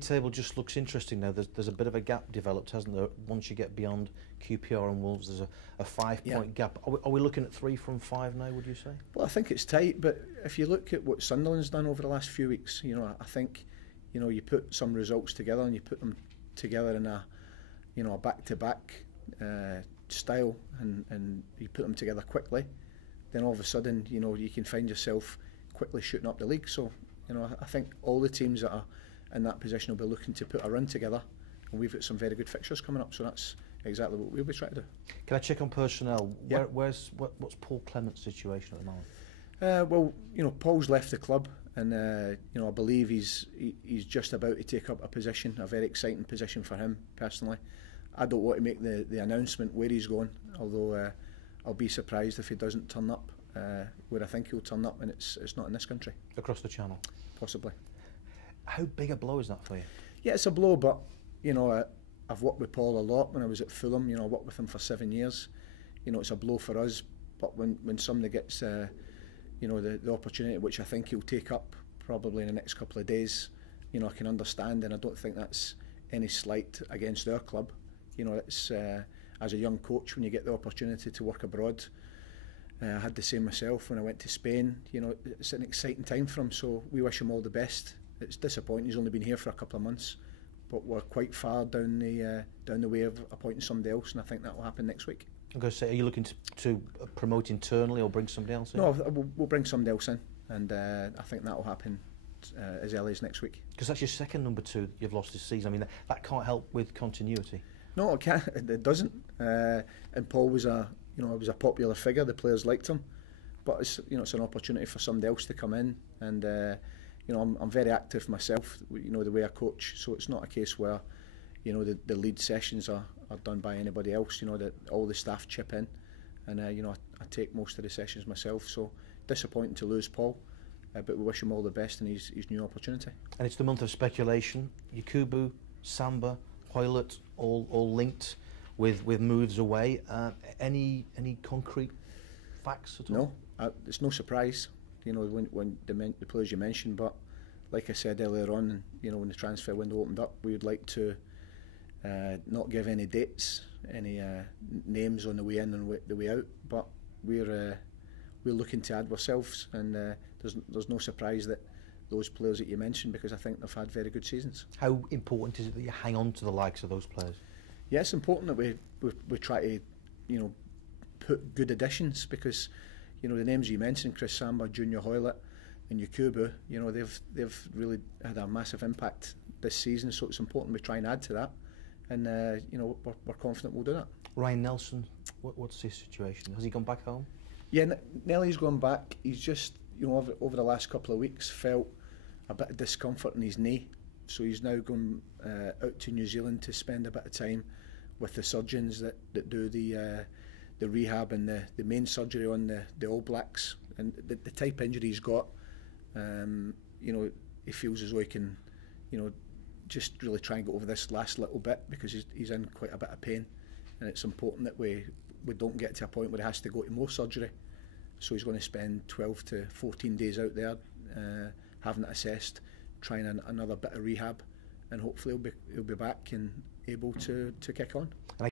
Table just looks interesting now. There's a bit of a gap developed, hasn't there? Once you get beyond QPR and Wolves, there's a 5-point gap. Are we looking at 3 from 5 now, would you say? Well, I think it's tight, but if you look at what Sunderland's done over the last few weeks, I think, you put some results together and you put them together in a back-to-back style, and you put them together quickly, then all of a sudden, you can find yourself quickly shooting up the league. So, I think all the teams that are in that position will be looking to put a run together, and we've got some very good fixtures coming up, so that's exactly what we'll be trying to do. Can I check on personnel? Yeah. What's Paul Clement's situation at the moment? Well, Paul's left the club, and I believe he's just about to take up a position, a very exciting position for him personally. I don't want to make the announcement where he's going, although I'll be surprised if he doesn't turn up where I think he'll turn up, and it's not in this country. Across the channel? Possibly. How big a blow is that for you? Yeah, it's a blow, but I've worked with Paul a lot when I was at Fulham. I worked with him for 7 years. It's a blow for us, but when somebody gets the opportunity, which I think he'll take up probably in the next couple of days, I can understand, and I don't think that's any slight against our club. It's as a young coach, when you get the opportunity to work abroad, I had the same myself when I went to Spain. It's an exciting time for him, so we wish him all the best. It's disappointing he's only been here for a couple of months, but we're quite far down the way of appointing somebody else, and I think that will happen next week. I'm going to say, are you looking to promote internally or bring somebody else in? No, we'll bring somebody else in, and I think that will happen as early as next week. Because that's your second number 2 you've lost this season. I mean, that can't help with continuity. No, it can't. It doesn't. And Paul was a popular figure. The players liked him, but it's an opportunity for somebody else to come in, and I'm very active myself. The way I coach, so it's not a case where the lead sessions are done by anybody else. That all the staff chip in, and I take most of the sessions myself. So disappointing to lose Paul, but we wish him all the best in his new opportunity. And it's the month of speculation. Yakubu, Samba, Hoylett, all linked with moves away. Any concrete facts at all? No, it's no surprise. When the players you mentioned, but like I said earlier on, when the transfer window opened up, we would like to not give any dates, any names on the way in and the way out. But we're looking to add ourselves, and there's no surprise that those players that you mentioned, because I think they've had very good seasons. How important is it that you hang on to the likes of those players? Yeah, it's important that we try to put good additions, because the names you mentioned, Chris Samba, Junior Hoylett and Yakubu, they've really had a massive impact this season, so it's important we try and add to that, and we're confident we'll do that. Ryan Nelson, what's his situation? Has he gone back home? Yeah, Nelly's gone back. He's just over the last couple of weeks felt a bit of discomfort in his knee, so he's now gone out to New Zealand to spend a bit of time with the surgeons that do the rehab and the main surgery on the All Blacks. And the type injury he's got, he feels as though he can just really try and get over this last little bit, because he's in quite a bit of pain, and it's important that we don't get to a point where he has to go to more surgery. So he's going to spend 12 to 14 days out there having it assessed, trying another bit of rehab, and hopefully he'll be back and able to kick on.